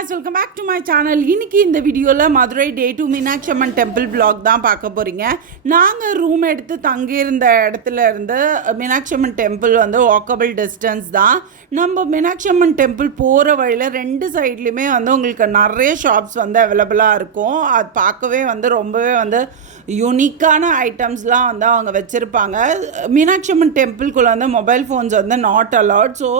guys, welcome back to my channel. இன்னைக்கு இந்த வீடியோல மதுரை டே 2 மீனாட்சி அம்மன் டெம்பிள் vlog தான் பார்க்க போறீங்க. நாங்க ரூம் எடுத்து தங்கி இருந்த இடத்துல இருந்து மீனாட்சி அம்மன் டெம்பிள் வந்து வாக்கபிள் டிஸ்டன்ஸ் தான். நம்ம மீனாட்சி அம்மன் டெம்பிள் போற வழியில ரெண்டு சைடுலயுமே வந்து உங்களுக்கு நிறைய ஷாப்ஸ் வந்து அவைலபிளா இருக்கும். அது பார்க்கவே வந்து ரொம்பவே வந்து யூனிக்கான ஐட்டம்ஸ்லாம் வந்து அவங்க வச்சுருப்பாங்க. மீனாட்சி அம்மன் டெம்பிள்குள்ளே வந்து மொபைல் ஃபோன்ஸ் வந்து நாட் அலவுட். ஸோ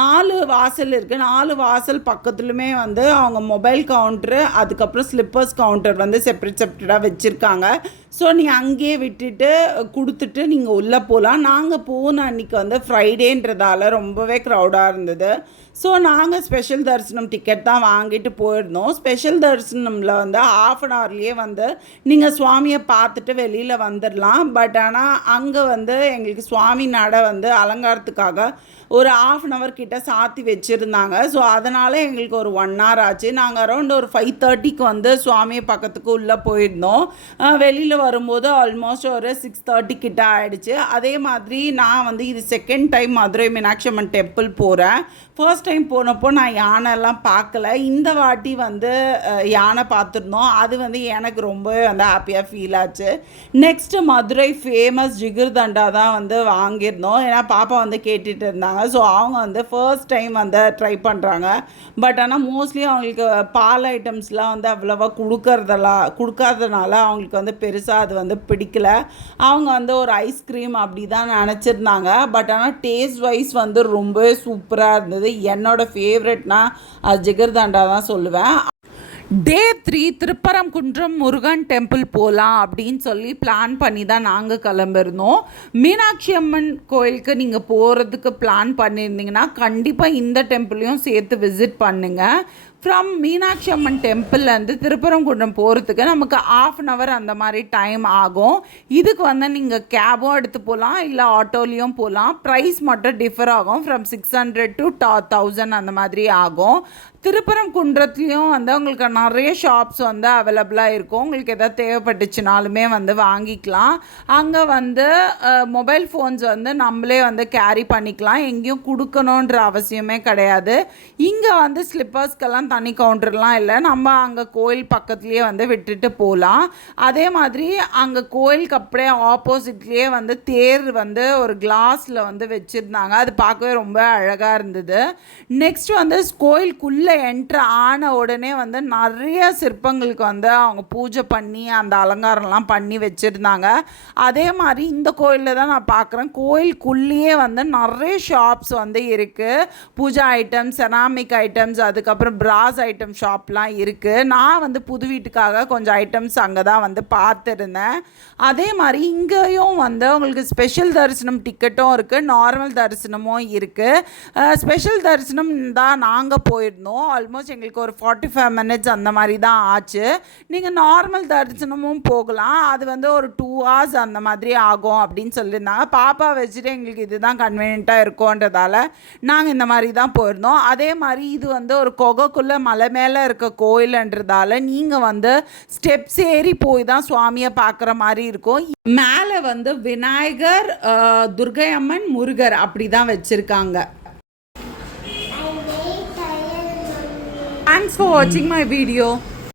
4 வாசல் இருக்குது. 4 வாசல் பக்கத்துலையுமே வந்து அவங்க மொபைல் கவுண்ட்ரு, அதுக்கப்புறம் ஸ்லிப்பர்ஸ் கவுண்டர் வந்து செப்பரேட்டாக வச்சுருக்காங்க. ஸோ நீங்கள் அங்கேயே விட்டுட்டு கொடுத்துட்டு நீங்கள் உள்ளே போகலாம். நாங்கள் போன அன்றைக்கி வந்து ஃப்ரைடேன்றதால ரொம்பவே க்ரௌடாக இருந்தது. ஸோ நாங்கள் ஸ்பெஷல் தரிசனம் டிக்கெட் தான் வாங்கிட்டு போயிருந்தோம். ஸ்பெஷல் தரிசனமில் வந்து ½ அன் ஹவர்லேயே வந்து நீங்கள் சுவாமியை பார்த்துட்டு வெளியில் வந்துடலாம். பட் ஆனால் அங்கே வந்து எங்களுக்கு சுவாமி நடை வந்து அலங்காரத்துக்காக ஒரு ½ அன் ஹவர் கிட்ட சாத்தி வச்சுருந்தாங்க. ஸோ அதனால் எங்களுக்கு ஒரு 1 hour ஆச்சு. நாங்கள் அரௌண்ட் ஒரு 5:30க்கு வந்து சுவாமியை பக்கத்துக்கு உள்ளே போயிருந்தோம். வெளியில் வரும்போது ஆல்மோஸ்ட் ஒரு 6:30 கிட்ட ஆகிடுச்சு. அதே மாதிரி நான் வந்து இது second time Madurai Meenakshi Amman temple போகிறேன். ஃபர்ஸ்ட் டைம் போனப்போ நான் யானைலாம் பார்க்கல. இந்த வாட்டி வந்து யானை பார்த்துருந்தோம். அது வந்து எனக்கு ரொம்பவே வந்து ஹாப்பியாக ஃபீல் ஆச்சு. நெக்ஸ்ட்டு மதுரை ஃபேமஸ் ஜிகிர்தண்டா தான் வந்து வாங்கியிருந்தோம். ஏன்னா பாப்பா வந்து கேட்டுட்டு இருந்தாங்க. ஸோ அவங்க வந்து ஃபர்ஸ்ட் டைம் வந்து ட்ரை பண்ணுறாங்க. பட் ஆனால் மோஸ்ட்லி அவங்களுக்கு பால் ஐட்டம்ஸ்லாம் வந்து அவ்வளோவா கொடுக்காதனால அவங்களுக்கு வந்து பெருசாக அது வந்து பிடிக்கல. அவங்க வந்து ஒரு ஐஸ்கிரீம் அப்படி தான் நினச்சிருந்தாங்க. பட் ஆனால் டேஸ்ட் வைஸ் வந்து ரொம்பவே சூப்பராக இருந்தது. என்னோட ஃபேவரெட்னா அது ஜிகர்தண்டா தான் சொல்லுவேன். டே 3 திருப்பரங்குன்றம் முருகன் டெம்பிள் போகலாம் அப்படின்னு சொல்லி பிளான் பண்ணி தான் நாங்கள் கிளம்பிருந்தோம். மீனாட்சி அம்மன் கோயிலுக்கு நீங்கள் போகிறதுக்கு பிளான் பண்ணியிருந்தீங்கன்னா கண்டிப்பாக இந்த டெம்பிளையும் சேர்த்து விசிட் பண்ணுங்கள். ஃப்ரம் மீனாட்சி அம்மன் டெம்பிள்லேருந்து திருப்பரங்குன்றம் போகிறதுக்கு நமக்கு ½ அன் ஹவர் அந்த மாதிரி டைம் ஆகும். இதுக்கு வந்து நீங்கள் கேபும் எடுத்து போகலாம், இல்லை ஆட்டோலேயும் போகலாம். ப்ரைஸ் மட்டும் டிஃபர் ஆகும். ஃப்ரம் 600 to 1000 அந்த மாதிரி ஆகும். திருப்பரங்குன்றத்துலேயும் வந்து உங்களுக்கு நிறைய ஷாப்ஸ் வந்து அவைலபிளாக இருக்கும். உங்களுக்கு எதாவது தேவைப்பட்டுச்சுனாலுமே வந்து வாங்கிக்கலாம். அங்கே வந்து மொபைல் ஃபோன்ஸ் வந்து நம்மளே வந்து கேரி பண்ணிக்கலாம். எங்கேயும் கொடுக்கணுன்ற அவசியமே கிடையாது. இங்கே வந்து ஸ்லிப்பர்ஸ்க்கெல்லாம் தனி கவுண்டர்லாம் இல்லை. நம்ம அங்கே கோயில் பக்கத்துலேயே வந்து விட்டுட்டு போகலாம். அதே மாதிரி அங்கே கோயிலுக்கு அப்படியே ஆப்போசிட்லேயே வந்து தேர் வந்து ஒரு கிளாஸில் வந்து வச்சுருந்தாங்க. அது பார்க்கவே ரொம்ப அழகாக இருந்தது. நெக்ஸ்ட் வந்து கோயிலுக்குள்ளே என்ட்ரு ஆன உடனே வந்து நிறைய சிற்பங்களுக்கு வந்து அவங்க பூஜை பண்ணி அந்த அலங்காரம்லாம் பண்ணி வச்சுருந்தாங்க. அதே மாதிரி இந்த கோயிலில் தான் நான் பார்க்குறேன். கோயிலுக்குள்ளேயே வந்து நிறைய ஷாப்ஸ் வந்து இருக்குது. பூஜா ஐட்டம்ஸ், செராமிக் ஐட்டம்ஸ், அதுக்கப்புறம் பிராஸ் ஐட்டம் ஷாப்லாம் இருக்குது. நான் வந்து புது வீட்டுக்காக கொஞ்சம் ஐட்டம்ஸ் அங்கே தான் வந்து பார்த்துருந்தேன். அதே மாதிரி இங்கேயும் வந்து உங்களுக்கு ஸ்பெஷல் தரிசனம் டிக்கெட்டும் இருக்குது, நார்மல் தரிசனமும் இருக்குது. ஸ்பெஷல் தரிசனம் தான் நாங்கள் போயிருந்தோம். ஆல்மோஸ்ட் எங்களுக்கு ஒரு 45 minutes அந்த மாதிரி தான் ஆச்சு. நீங்கள் நார்மல் தரிசனமும் போகலாம். அது வந்து ஒரு 2 hours அந்த மாதிரி ஆகும் அப்படின்னு சொல்லியிருந்தாங்க. பாப்பா வச்சுட்டு எங்களுக்கு இதுதான் கன்வீனியண்ட்டாக இருக்கும்ன்றதால நாங்கள் இந்த மாதிரி தான் போயிருந்தோம். அதே மாதிரி இது வந்து ஒரு கொகைக்குள்ளே மலை மேலே இருக்க கோயில்ன்றதால நீங்கள் வந்து ஸ்டெப்ஸ் ஏறி போய் தான் சுவாமியை பார்க்குற மாதிரி இருக்கும். மேலே வந்து விநாயகர், துர்கை அம்மன், முருகர் அப்படி தான் வச்சுருக்காங்க. Thanks for watching my video.